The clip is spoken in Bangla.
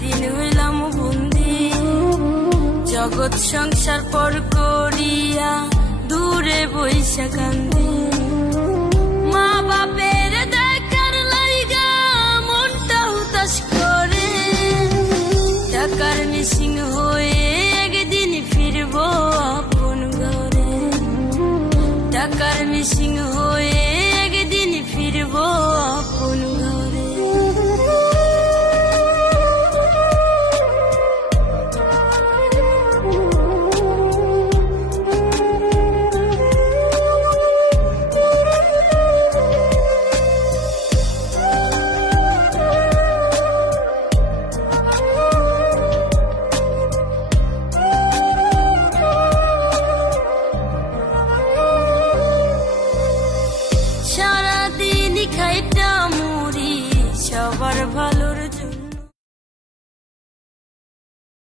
সারাদিন হইলাম বন্দি, জগৎ সংসার পর করিয়া দূরে বইসা কান্দি। মা বাপের দেখার লাইগা মনটা হুতাশ করে, টাকার মিসিং হয়ে একদিন ফিরবো আপন ঘরে, টাকার মিসিং